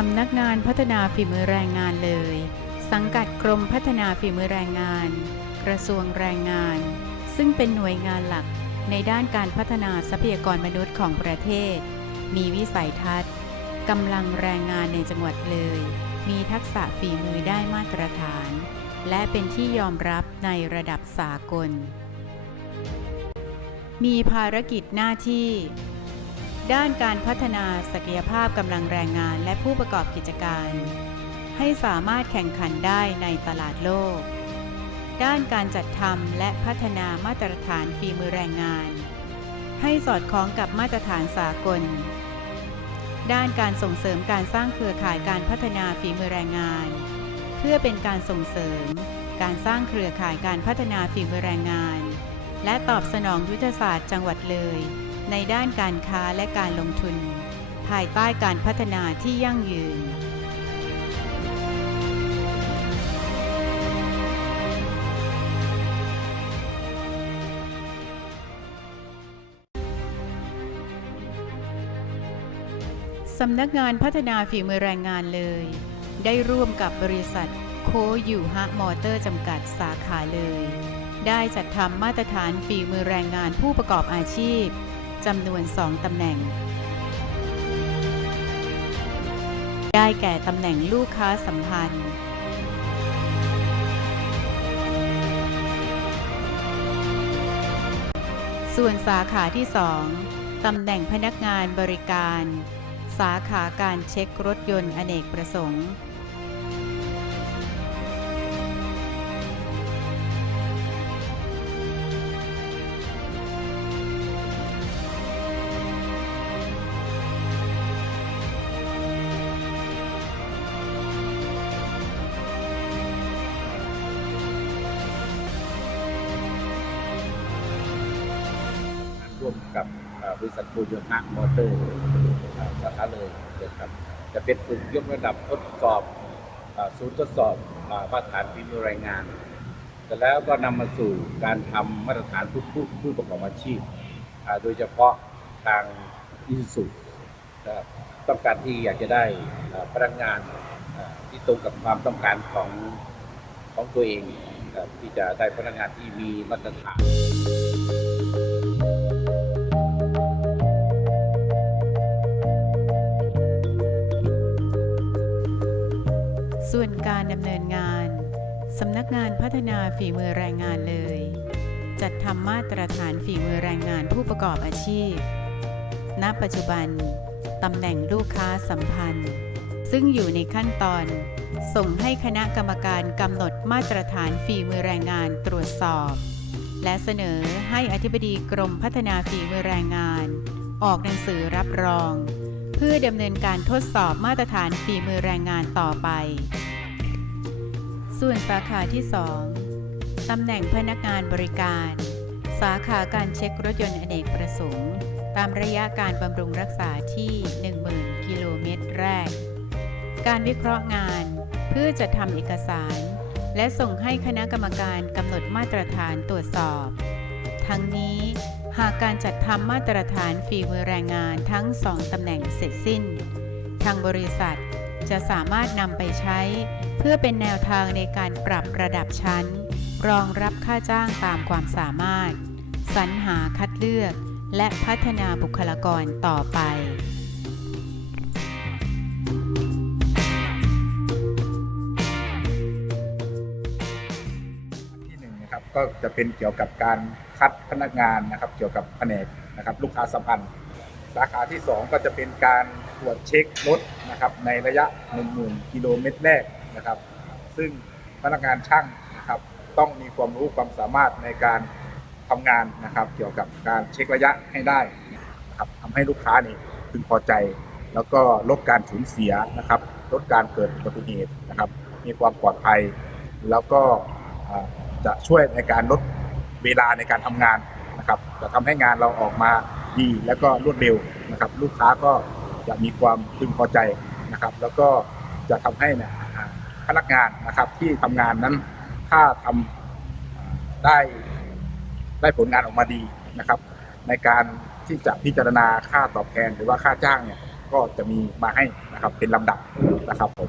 สำนักงานพัฒนาฝีมือแรงงานเลย สังกัดกรมพัฒนาฝีมือแรงงาน กระทรวงแรงงาน ซึ่งเป็นหน่วยงานหลักในด้านการพัฒนาทรัพยากรมนุษย์ของประเทศ มีวิสัยทัศน์กำลังแรงงานในจังหวัดเลย มีทักษะฝีมือได้มาตรฐาน และเป็นที่ยอมรับในระดับสากล มีภารกิจหน้าที่ ด้านการพัฒนาศักยภาพกำลังแรงงานและผู้ประกอบกิจการ ให้สามารถแข่งขันได้ในตลาดโลก ด้านการจัดทำและพัฒนามาตรฐานฝีมือแรงงาน ให้สอดคล้องกับมาตรฐานสากล ด้านการส่งเสริมการสร้างเครือข่ายการพัฒนาฝีมือแรงงาน เพื่อเป็นการส่งเสริม การสร้างเครือข่ายการพัฒนาฝีมือแรงงาน และตอบสนองยุทธศาสตร์จังหวัดเลย ในด้านการค้าและการลงทุน ภายใต้การพัฒนาที่ยั่งยืน สำนักงานพัฒนาฝีมือแรงงานเลย ได้ร่วมกับบริษัทโคยูฮะมอเตอร์จำกัดสาขาเลย ได้จัดทำมาตรฐานฝีมือแรงงานผู้ประกอบอาชีพ จำนวน2ตำแหน่ง ได้แก่ตำแหน่งลูกค้าสัมพันธ์ ส่วนสาขาที่ 2ตำแหน่งพนักงานบริการ สาขาการเช็ครถยนต์อเนกประสงค์ ร่วมกับบริษัทโคโยฮะมอเตอร์สาขาเลยนะครับจะเป็นฝึกยกระดับทดสอบศูนย์ทดสอบมาตรฐานฝีมือแรงงานแต่แล้วก็นำมาสู่การทำมาตรฐานผู้ผู้ผู้ประกอบอาชีพ โดยเฉพาะทางอินสุนะครับต้องการที่อยากจะได้พนักงานที่ตรงกับความต้องการของของตัวเองที่จะได้พนักงานที่มีมาตรฐาน การดำเนินงานสำนักงานพัฒนาฝีมือแรงงานเลย จัดทำมาตรฐานฝีมือแรงงานผู้ประกอบอาชีพ ณ ปัจจุบันตำแหน่งลูกค้าสัมพันธ์ ซึ่งอยู่ในขั้นตอน ส่งให้คณะกรรมการกำหนดมาตรฐานฝีมือแรงงานตรวจสอบ และเสนอให้อธิบดีกรมพัฒนาฝีมือแรงงาน ออกหนังสือรับรอง เพื่อดำเนินการทดสอบมาตรฐานฝีมือแรงงานต่อไป ส่วนสาขาที่ 2 ตำแหน่งพนักงานบริการ สาขาการเช็ครถยนต์อเนกประสงค์ ตามระยะการบำรุงรักษาที่ 10,000 กิโลเมตรแรก การวิเคราะห์งานเพื่อจะทำเอกสาร และส่งให้คณะกรรมการกำหนดมาตรฐานตรวจสอบ ทั้งนี้หากการจัดทำมาตรฐานฝีมือแรงงานทั้งสองตำแหน่งเสร็จสิ้น ทางบริษัท จะสามารถนำไปใช้ เพื่อเป็นแนวทางในการปรับระดับชั้น รองรับค่าจ้างตามความสามารถ สรรหาคัดเลือก และพัฒนาบุคลากรต่อไปที่หนึ่งนะครับก็จะเป็นเกี่ยวกับการคัดพนักงานนะครับ เกี่ยวกับแผนกนะครับ ลูกค้าสัมพันธ์ สาขาที่ 2 ก็จะเป็นการ ตรวจเช็ครถนะครับในระยะ 10,000 กิโลเมตรแรกนะครับ ซึ่งพนักงานช่างนะครับ ต้องมีความรู้ความสามารถในการทำงานนะครับ เกี่ยวกับการเช็คระยะให้ได้นะครับทำให้ลูกค้านี่พึงพอใจ แล้วก็ลดการสูญเสียนะครับ ลดการเกิดอุบัติเหตุนะครับ มีความปลอดภัย แล้วก็จะช่วยในการลดเวลาในการทำงานนะครับ จะทำให้งานเราออกมาดี และก็รวดเร็วนะครับ ลูกค้าก็ จะมีความพึงพอใจนะครับ แล้วก็จะทำให้เนี่ยพนักงานนะครับที่ทำงานนั้นถ้าทำอ่าได้ได้ผลงานออกมาดีนะครับ ในการที่จะพิจารณาค่าตอบแทนหรือว่าค่าจ้างเนี่ยก็จะมีมาให้นะครับเป็นลำดับนะครับผม